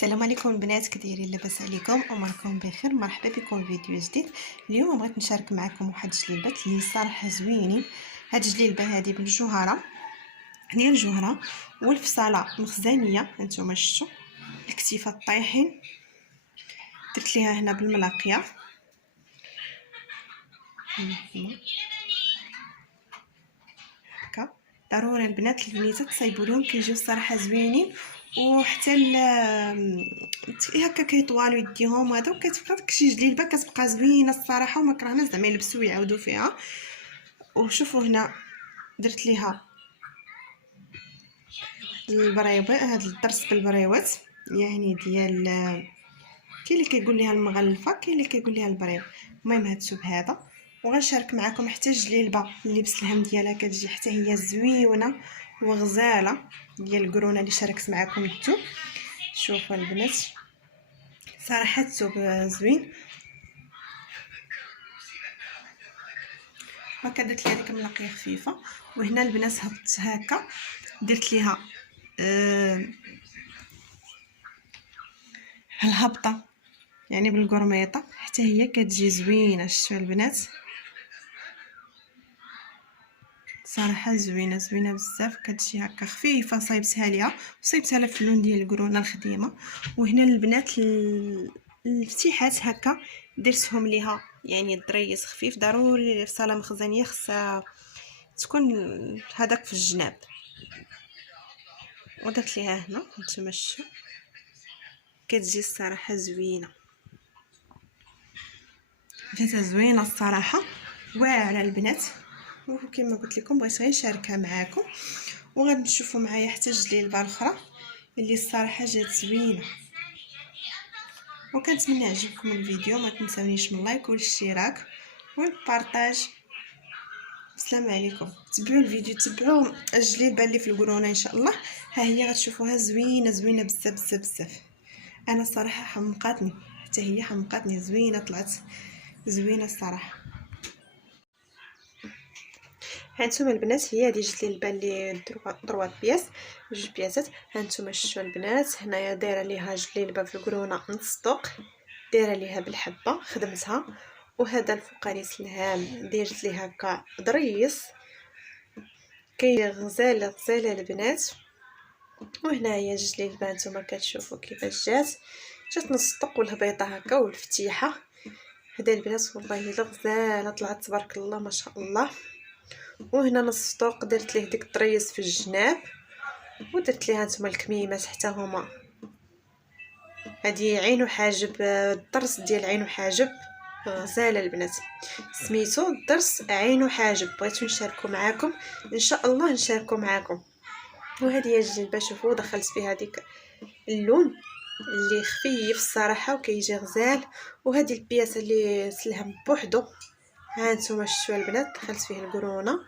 السلام عليكم البنات، كدايرين؟ لاباس عليكم؟ اموركم بخير؟ مرحبا بكم في فيديو جديد. اليوم بغيت نشارك معكم واحد الجليبات اللي صراحه زوينين. هاد الجليبه هذه بالجوهره ديال الجوهره والفصاله مخزانيه، هانتوما شفتوا الكتيفه طايحين. درت ليها هنا بالملاقيه هكا. ضروري البنات البنيتات تصايبوا لهم، كيجيو الصراحه زوينين، وحتى هكا كيطوالوا يديهم هذا، وكتبقى داكشي جليبه كتبقى زوينه الصراحه، وما كرهنا زعما يلبسوا ويعاودوا فيها. وشوفوا هنا درت ليها البريوه، هذا الضرس بالبريوات يعني ديال كاين اللي كيقول ليها المغلفه، كاين اللي كيقول ليها البريو. المهم هاد الثوب هذا، وغنشارك معكم حتى الجليبه اللبس الهم ديالها كتجي حتى هي زويونه وغزاله ديال القرونه اللي شاركت معكم نتو. شوفوا البنات صراحه الثوب زوين. هكا درت ليها ديك ملاقيه خفيفه، وهنا البنات هبطت هكا درت ليها الهبطه يعني بالقرميطه، حتى هي كتجي زوينه. شفتوا البنات صراحه زوينه زوينه بزاف، كتجي هكا خفيفه. صايبتها ليها في اللون ديال القرونه الخديمه. وهنا البنات الفتيحات هكا درتهم ليها يعني الدريس خفيف. ضروري الفصاله مخزنيه خصها تكون هذاك في الجناب، ودرت ليها هنا نتوما شفتوا كتجي الصراحه زوينه، جاتها زوينه الصراحه واعره البنات. وكما قلت لكم بغيت غير نشاركها معكم، وغادي تشوفوا معايا حتى الجليبه الاخرى اللي الصراحه جات زوينه. وكنتمنى يعجبكم الفيديو، ما تنسونيش من اللايك والاشتراك والبارطاج. السلام عليكم. تبعوا الفيديو، تبعوا الجليبه اللي في القرونه ان شاء الله. ها هي غتشوفوها زوينه زوينه بزاف بزاف بزاف. انا الصراحه حمقاتني، حتى هي حمقاتني زوينه، طلعت زوينه الصراحه. هانتوما البنات هي هذه الجليبه اللي دروا بياس، جوج بياسات. هانتوما شفتوا البنات هنايا دايره ليها جليبه في القرونه نص دوق، دايره ليها بالحبه خدمتها. وهذا الفوقاني سلهام درت ليه هكا ضريس غزاله غزاله البنات. وهنايا الجليبه نتوما كتشوفوا كيفاش جات نص طق والهبيطه هكا والفتيحه. هذا البنات والله الا غزاله، طلعت تبارك الله ما شاء الله. وهنا نص طوق درت ليه ديك الطريس في الجناب، ودرت ليها نتوما الكميمات حتى هما. هذه عين وحاجب، الضرس ديال عين وحاجب غزاله البنات، سميتو الضرس عين وحاجب. بغيتو نشاركو معاكم ان شاء الله، نشاركو معاكم. وهذه هي الجلبه، شوفوا دخلت فيها ديك اللون اللي خفيف الصراحه وكيجي غزال. وهذه البياسه اللي سلهم بوحدو، ها نتوما شفتوا البنات دخلت فيه القرونه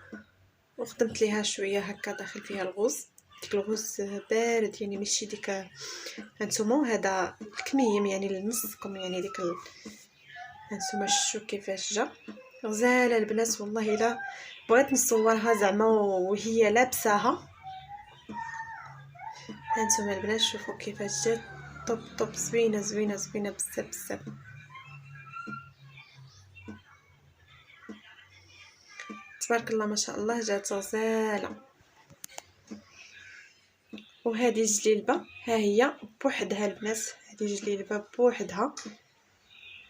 وخدمت ليها شويه هكا داخل فيها الغوز. ديك الغوز بارد يعني ماشي ديك هانتوما. هذا الكميم يعني لنصكم يعني ديك هانتوما شفتوا كيفاش جا غزاله البنات. والله الا بغيت نصورها زعما وهي لابساها. هانتوما البنات شوفوا كيفاش جات طب طب زوينه زوينه زوينه بزاف بزاف. تبارك الله ما شاء الله، جات غزاله. وهذه الجليبه ها هي بوحدها البنات، هذه جليبه بوحدها.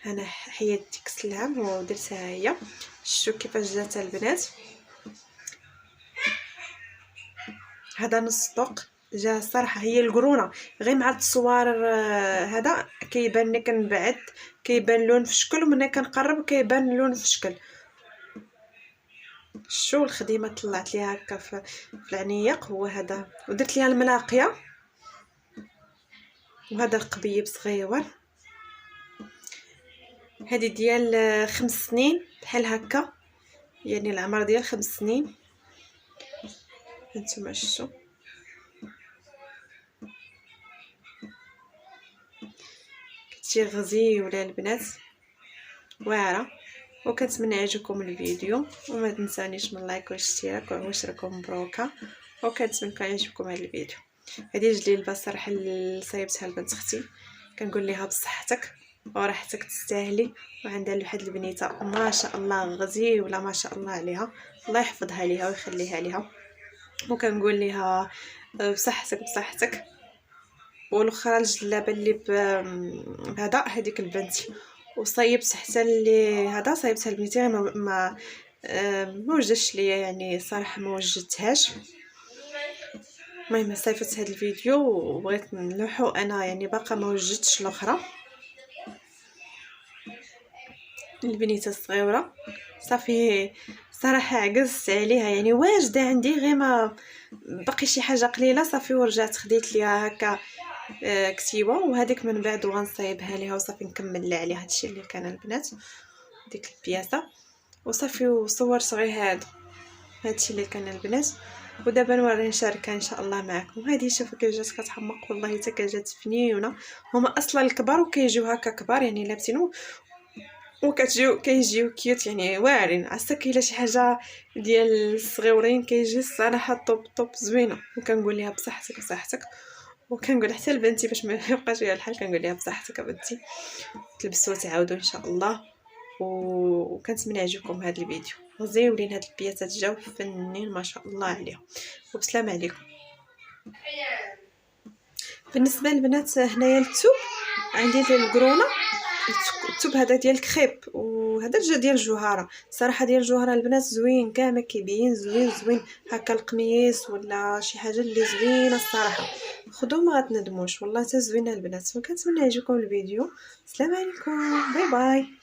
انا حيدت ديك السلام ودرتها هي. شفتوا كيفاش جات البنات. هذا نص طوق جا الصراحه. هي القرونه غير مع التصوير هذا كيبان لك من بعد كيبان لون في شكل، ومنين كنقرب كيبان لون في شكل. شو الخديمه طلعت ليها هكا في العنيق هو هذا. ودرت ليها الملاقيه، وهذا القبيب صغيور. هذه ديال 5 سنين بحال هكا، يعني العمر ديال 5 سنين. هانتوما شفتوا كتجي غزيوله البنات واعره. وكنتمنى يعجبكم الفيديو، وما تنسانيش من لايك والاشتراك وعشركم مبروكه. وكنتمنى يعجبكم هذا الفيديو. هذه الجليلبه الصراحه اللي صايبتها لبنت اختي، كنقول لها بصحتك وراحتك تستاهلي. وعندها واحد البنيته ما شاء الله غزيوله ما شاء الله عليها، الله يحفظها ليها ويخليها ليها. وكنقول لها بصحتك بصحتك. والاخرى الجلابه اللي بهذا هذيك البنتي، وصايبت حتى اللي هذا صايبتها لبنتي ما وجدش ليا يعني صراحه ما وجدتهاش. المهم صيفط هذا الفيديو وبغيت نلوحو انا يعني باقا ما وجدتش الاخرى البنيته الصغيره. صافي صراحه عجزت عليها يعني واجده عندي غير ما باقي شي حاجه قليله صافي، ورجعت خديت ليها هكا كتيبه وهذيك من بعد وغنصايبها ليها وصافي نكمل عليها هادشي اللي كان البنات ديك البياسه وصافي. وصورت غير هادشي اللي كان البنات. ودابا نوري نشاركها ان شاء الله معكم. هذه شوفوا كي جات كتحمق والله حتى كجات فنيونه. هما اصلا الكبار وكيجيو هكا كبار يعني لابسين كيجيو كيوت يعني واعرين. عسى كاينه شي حاجه ديال الصغيورين كيجي الصراحه طوب زوينه. وكنقول لها بصحتك بصحتك. وكنقول حتى لبنتي باش ما يبقاش ليا الحال كنقول لها بصحتك بنتي، تلبسوا تعاودوا ان شاء الله. وكنتمنى يعجبكم هذا الفيديو. زوينين هاد البياسات جاو فنين ما شاء الله عليهم. وبسلام عليكم. بالنسبه للبنات هنايا الثوب عندي ديال القرونه، الثوب هذا ديال الكريب وهذا جا ديال الجوهره. صراحه ديال الجوهره البنات زوين كاع ما كيبين زوين هكا القميص ولا شي حاجه اللي زوينه الصراحه. خذوا ما غتندموش والله حتى زوينه البنات. وكنتمنى يعجبكم الفيديو. السلام عليكم باي باي.